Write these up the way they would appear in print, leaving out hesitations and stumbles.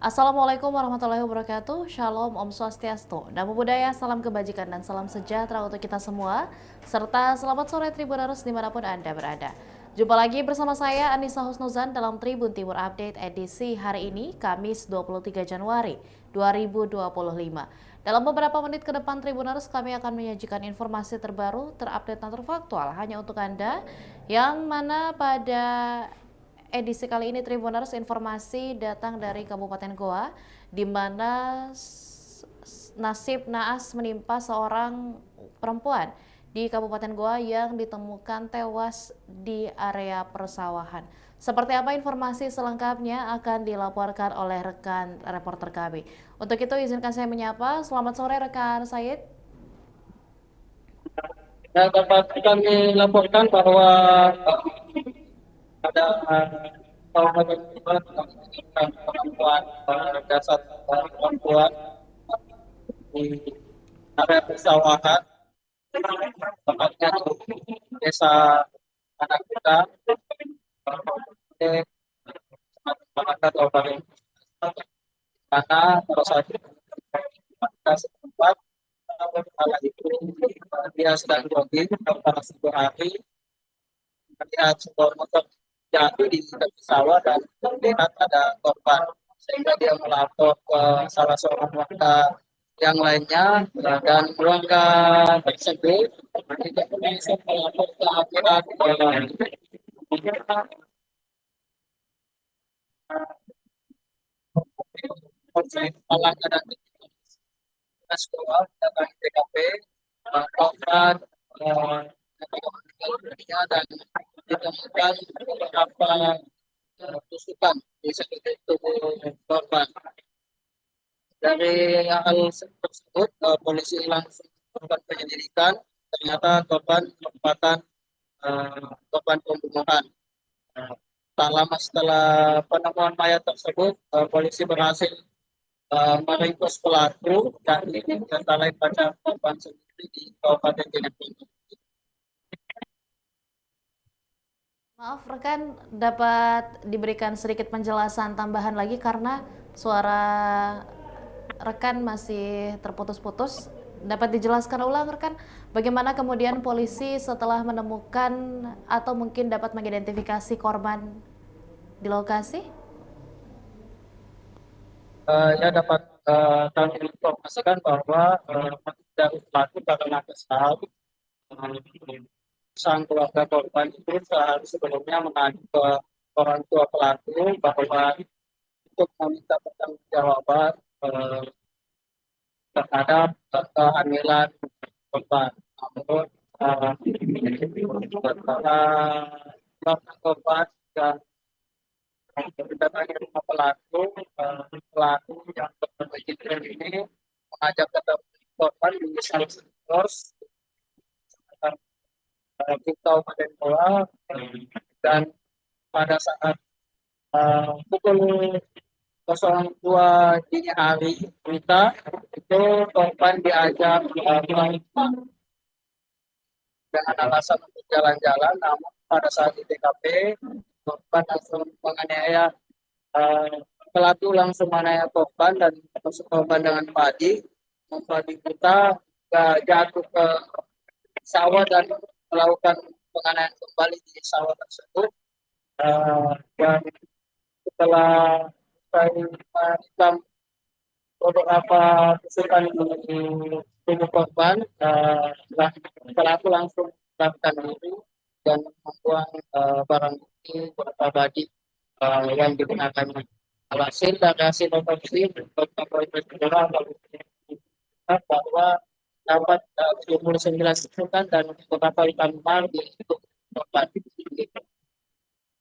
Assalamualaikum warahmatullahi wabarakatuh. Shalom, Om Swastiastu. Namo Buddhaya, salam kebajikan dan salam sejahtera untuk kita semua. Serta selamat sore Tribuners dimanapun Anda berada. Jumpa lagi bersama saya Anissa Husnuzan dalam Tribun Timur Update edisi hari ini, Kamis 23 Januari 2025. Dalam beberapa menit ke depan Tribuners, kami akan menyajikan informasi terbaru, terupdate dan terfaktual hanya untuk Anda, yang mana pada edisi kali ini Tribuners informasi datang dari Kabupaten Goa, di mana nasib naas menimpa seorang perempuan di Kabupaten Goa yang ditemukan tewas di area persawahan. Seperti apa informasi selengkapnya akan dilaporkan oleh rekan reporter kami. Untuk itu izinkan saya menyapa. Selamat sore rekan Said. Ya, dapat kami laporkan bahwa ada perempuan jasad perempuan di area persawahan, tepatnya di desa Anak Kuda, Kabupaten Kabupaten karena salah satu warga setempat kala itu dia sedang jogging pada sebuah hari melihat sebuah motor jatuh di tepi sawah dan terlihat ada korban sehingga dia melapor ke salah seorang warga yang lainnya dan warga tersebut tidak bisa melapor ke akhirat kepalanya dan sekolah datang ke TKP korban meninggal dunia dan ditemukan beberapa tusukan di sekitar tubuh korban. Dari hal tersebut, polisi langsung melakukan penyelidikan. Ternyata korban merupakan korban pembunuhan. Uh, Tak lama setelah penemuan mayat tersebut, polisi berhasil meringkus pelaku dan ini antara lain pada korban sendiri di Kabupaten Jeneponto. Maaf rekan, dapat diberikan sedikit penjelasan tambahan lagi karena suara rekan masih terputus-putus. Dapat dijelaskan ulang rekan, bagaimana kemudian polisi setelah menemukan atau mungkin dapat mengidentifikasi korban di lokasi? Ya dapat kami informasikan bahwa dari pelaku karena kesal sang keluarga korban itu sebelumnya mengadu ke orang tua pelaku bahwa untuk meminta pertanggungjawaban terhadap kehamilan korban. Namun setelah korban dan berdatangan rumah pelaku, pelaku yang berpikir ini mengajak ketemu korban di salah satu kos di Kabupaten Goa dan pada saat pukul 02 dini hari berita itu korban diajak dengan alasan untuk jalan-jalan, namun pada saat di TKP korban langsung menganiaya eh, pelaku langsung menganiaya korban dan masuk korban dengan padi, padi kita jatuh ke sawah dan melakukan penganiayaan kembali di sawah tersebut. Dan setelah saya menikam beberapa tusukan di tubuh korban, pelaku langsung melakukan diri dan membuang barang bukti berupa badi yang digunakan. Alhasil dari hasil otopsi, dokter Polres Madura bahwa dapat 29 tusukan dan beberapa luka memar di tubuh korban.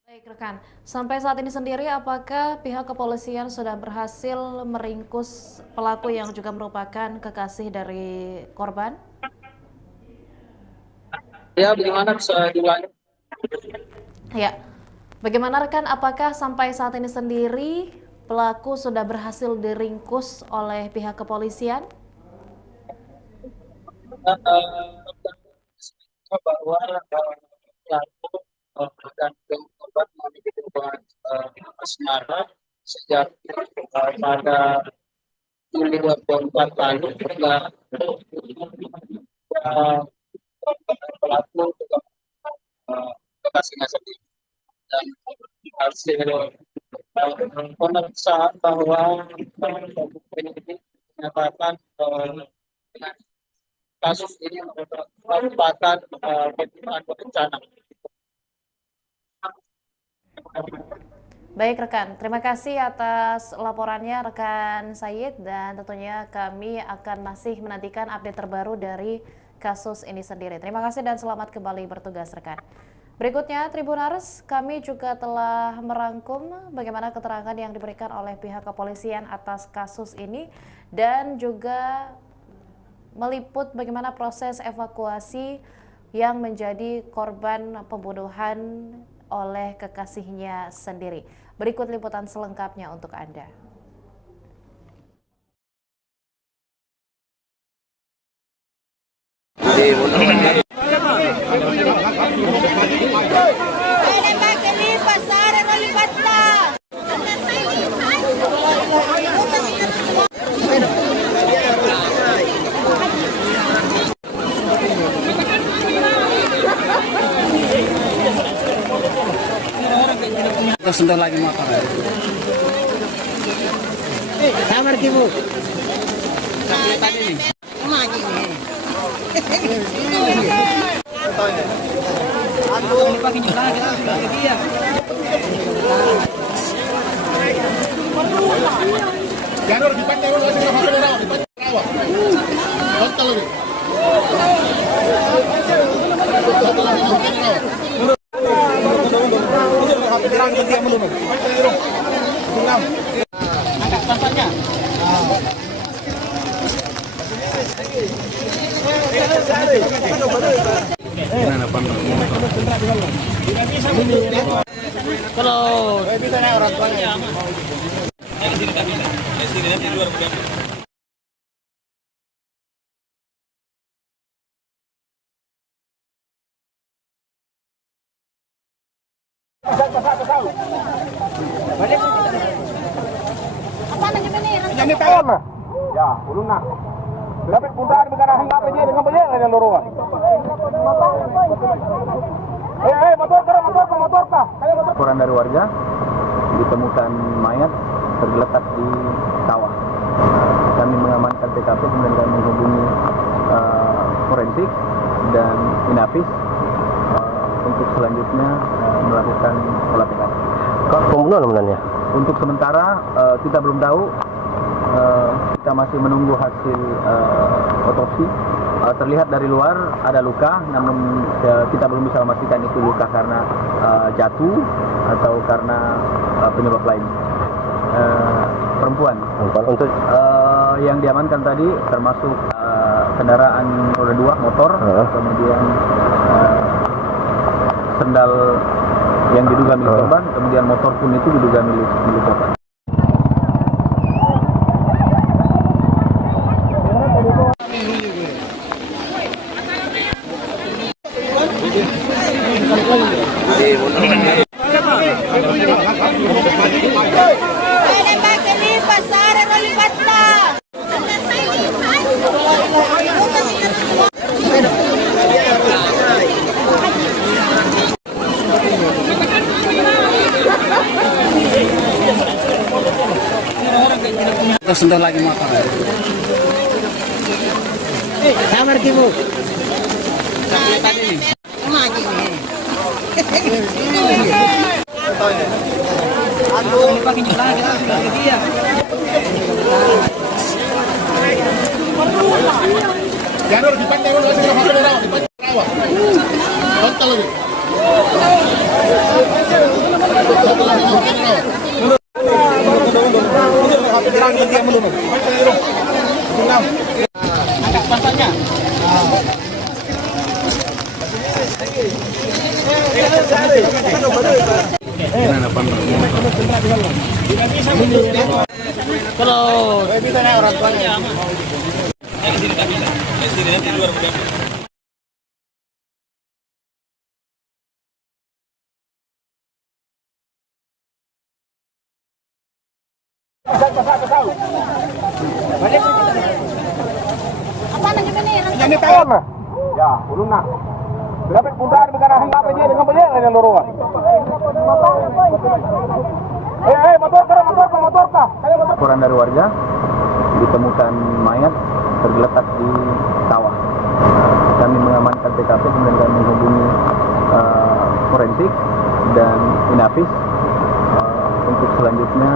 Baik rekan, sampai saat ini sendiri apakah pihak kepolisian sudah berhasil meringkus pelaku yang juga merupakan kekasih dari korban? Ya, bagaimana bisa diulangi? Ya, bagaimana rekan, apakah sampai saat ini sendiri pelaku sudah berhasil diringkus oleh pihak kepolisian? Bahwa pelaku dan korban memiliki hubungan asmara sejak pada Juli 2024 lalu juga uh, pelaku juga lokasinya sendiri dan hasil pemeriksaan bahwa ini menyatakan dengan kasus ini merupakan pembunuhan berencana. Baik rekan, terima kasih atas laporannya rekan Said, dan tentunya kami akan masih menantikan update terbaru dari kasus ini sendiri. Terima kasih dan selamat kembali bertugas rekan. Berikutnya Tribuners, kami juga telah merangkum bagaimana keterangan yang diberikan oleh pihak kepolisian atas kasus ini dan juga meliput bagaimana proses evakuasi yang menjadi korban pembunuhan oleh kekasihnya sendiri. Berikut liputan selengkapnya untuk Anda. Kita sudah lagi makan. Kamar kibu. Angkat tampaknya. Kalau bisa naik orang tuanya. Ini tahun mah. Ya, ulun nak. Dapat pundak bukan hang apa dia dengan banyak yang lorong. Motor kah? Laporan dari warga ditemukan mayat tergeletak di sawah. Kami mengamankan TKP kemudian kami menghubungi forensik dan Inafis untuk selanjutnya melakukan olah TKP. Kok pembunuhan sebenarnya? Untuk sementara kita belum tahu, kita masih menunggu hasil otopsi. Terlihat dari luar ada luka, namun kita belum bisa memastikan itu luka karena jatuh atau karena penyebab lain. Perempuan. Untuk yang diamankan tadi termasuk kendaraan roda 2 motor, kemudian sendal yang diduga milik korban, kemudian motor pun itu diduga milik korban. Kita sudah lagi makan. kamar kibu. Jangan dipakai dulu di rawa. Total lagi. Angkat tampaknya. Kalau bisa naik orang tuanya. Apa namanya nih? Ini tahu mah? Ya, ulun nak. Dapat puntaan bukan ahli apa dia dengan banyak yang lorong. Motor kah? Laporan dari warga ditemukan mayat tergeletak di sawah. Kami mengamankan TKP kemudian kami menghubungi forensik dan Inafis untuk selanjutnya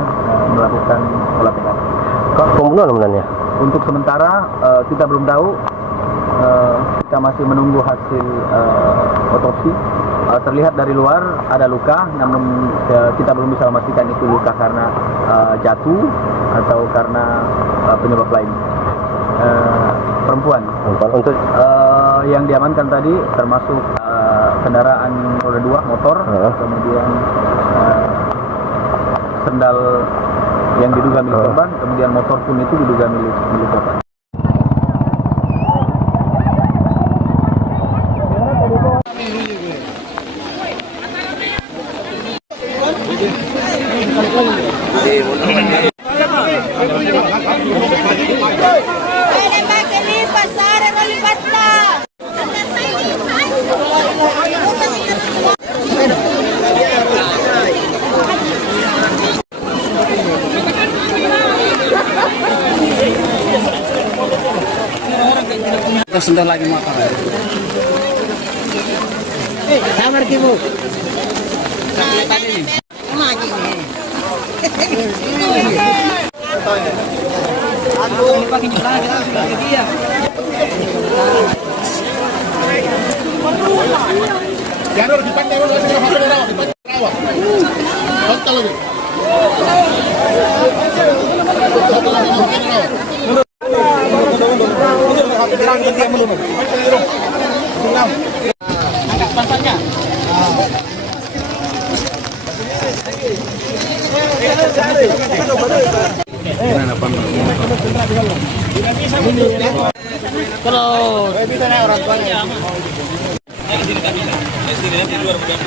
melakukan olah TKP. Kok pembunuhan sebenarnya? Untuk sementara kita belum tahu, kita masih menunggu hasil otopsi. Terlihat dari luar ada luka, namun kita belum bisa memastikan itu luka karena jatuh atau karena penyebab lain. Perempuan. Untuk Yang diamankan tadi termasuk kendaraan roda 2 motor, kemudian sendal yang diduga milik korban, kemudian motor pun itu diduga milik korban. Sebentar lagi makan. kamar kimu. Jangan di pantai dulu, di rawa. Hotel lagi. Angkat pantatnya. Kalau bisa naik orang tuanya. Di luar bukan.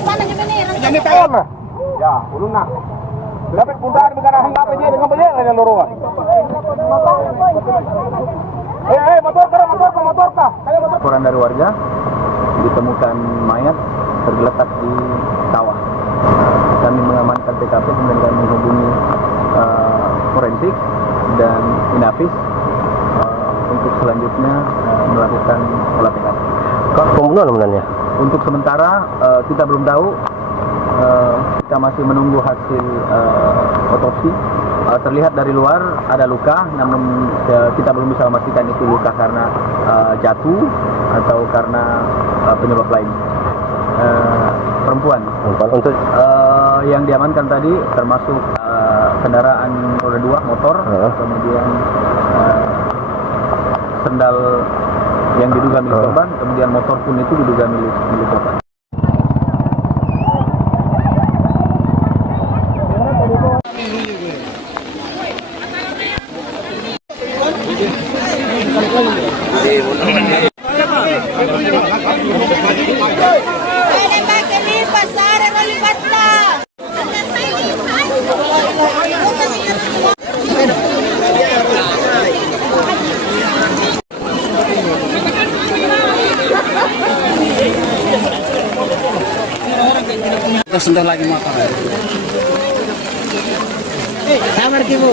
Apa namanya nih? Ini tahu mah? Ya, ulun nak. Dapat puntaan bukan ahli apa dia dengan banyak yang lorong. Motor kah? Laporan dari warga ditemukan mayat tergeletak di sawah. Kami mengamankan TKP kemudian kami menghubungi forensik dan Inafis untuk selanjutnya melakukan olah TKP. Kok pembunuhan sebenarnya? Untuk sementara kita belum tahu, kita masih menunggu hasil otopsi. Terlihat dari luar ada luka, namun kita belum bisa memastikan itu luka karena jatuh atau karena penyebab lain. Perempuan. Untuk Yang diamankan tadi termasuk kendaraan roda 2 motor, kemudian sendal yang diduga milik korban, kemudian motor pun itu diduga milik korban. Sebentar lagi makan. kamar kimu.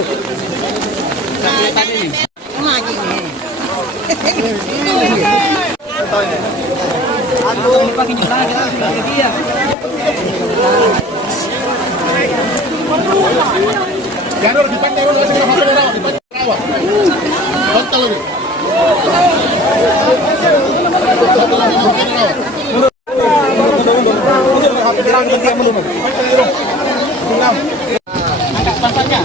Jangan di pantai dulu, di rawa. Hotel lagi. Angkat pantatnya.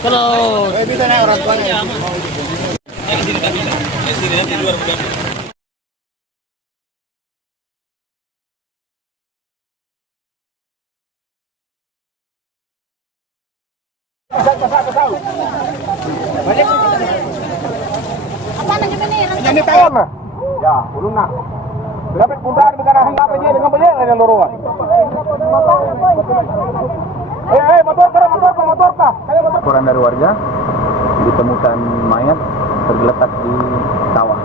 Kalau bisa naik orang tuanya. Ya, ulun nak. Dapat puntaan dengan hang apa je dengan banyak yang lorong. Motor kah? Laporan dari warga ditemukan mayat tergeletak di sawah.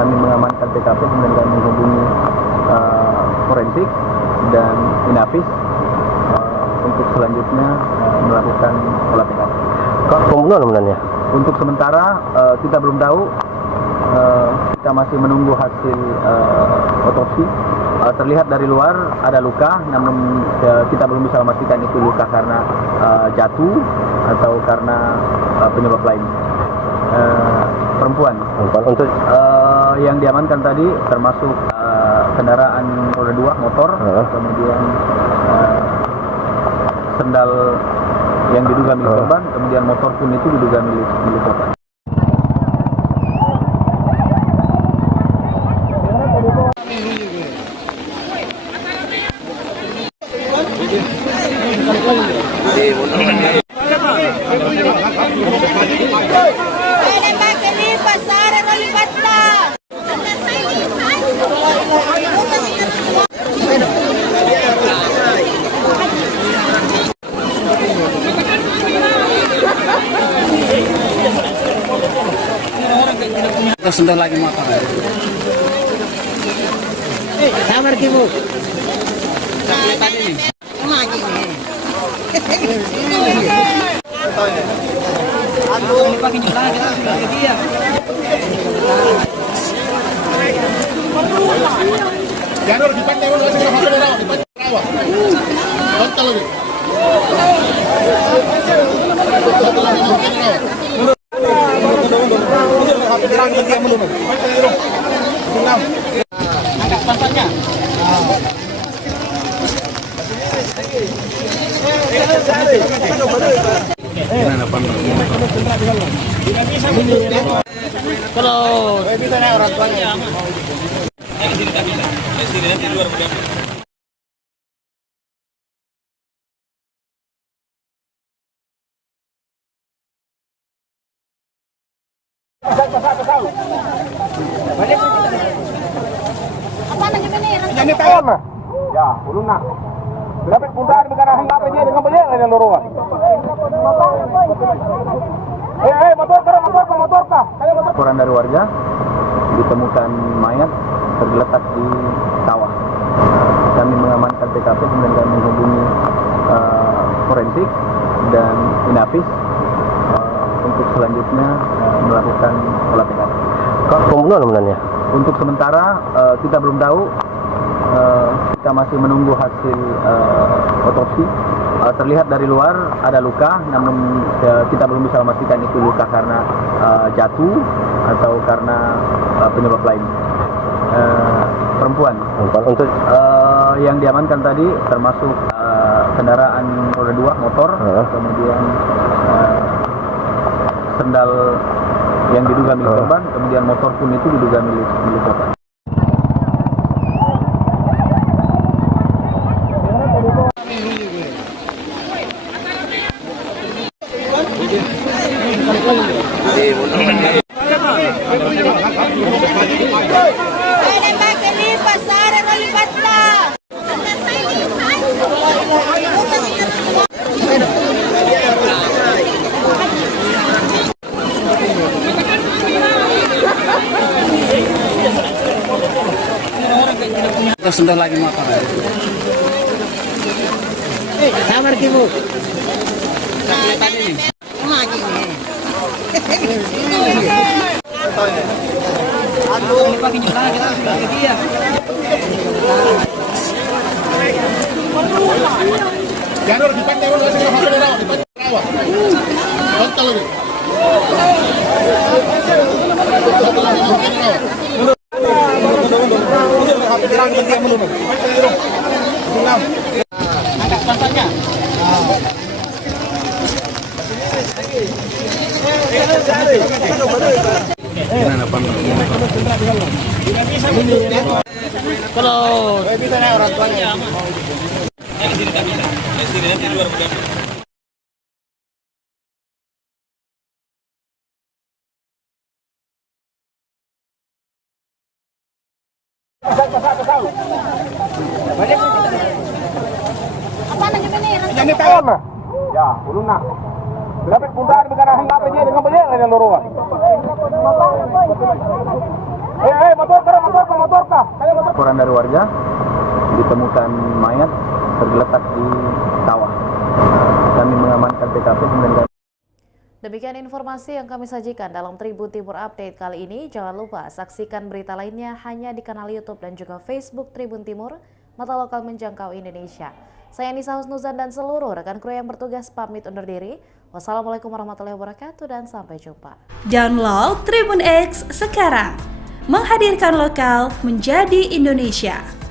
Kami mengamankan TKP kemudian kami menghubungi forensik dan Inafis untuk selanjutnya melakukan olah TKP. Kok pembunuhan sebenarnya? Untuk sementara kita belum tahu, kita masih menunggu hasil otopsi. Terlihat dari luar ada luka, namun kita belum bisa memastikan itu luka karena jatuh atau karena penyebab lain. Perempuan. Untuk Yang diamankan tadi termasuk kendaraan roda 2 motor, kemudian sendal yang diduga milik korban, kemudian motor pun itu diduga milik korban. Sendal lagi motor. kamar kibu. Ini tahun lah. Ya, ulun nak. Dapat puntaan dengan hang apa je dengan banyak yang lorong. Motor kah? Laporan dari warga ditemukan mayat tergeletak di sawah. Kami mengamankan TKP kemudian kami menghubungi forensik dan Inafis untuk selanjutnya melakukan olah TKP. Kok pembunuhan sebenarnya? Untuk sementara kita belum tahu, kita masih menunggu hasil otopsi. Terlihat dari luar ada luka, namun kita belum bisa memastikan itu luka karena jatuh atau karena penyebab lain. Perempuan. Untuk Yang diamankan tadi termasuk kendaraan roda 2 motor, kemudian sendal yang diduga milik korban, kemudian motor pun itu diduga milik korban. Sendal lagi motor. kamar kibu. Kalau Apa lagi ini? Ini tahan na. Ya, ulun na. Dapat puntahan dengan hang apa dia dengan banyak yang lorong. Motor ka. Laporan dari warga ditemukan mayat tergeletak di sawah. Kami mengamankan TKP dan Demikian informasi yang kami sajikan dalam Tribun Timur Update kali ini. Jangan lupa saksikan berita lainnya hanya di kanal YouTube dan juga Facebook Tribun Timur, mata lokal menjangkau Indonesia. Saya Nisa Husnuzan dan seluruh rekan kru yang bertugas pamit undur diri. Wassalamualaikum warahmatullahi wabarakatuh dan sampai jumpa. Download Tribun X sekarang, menghadirkan lokal menjadi Indonesia.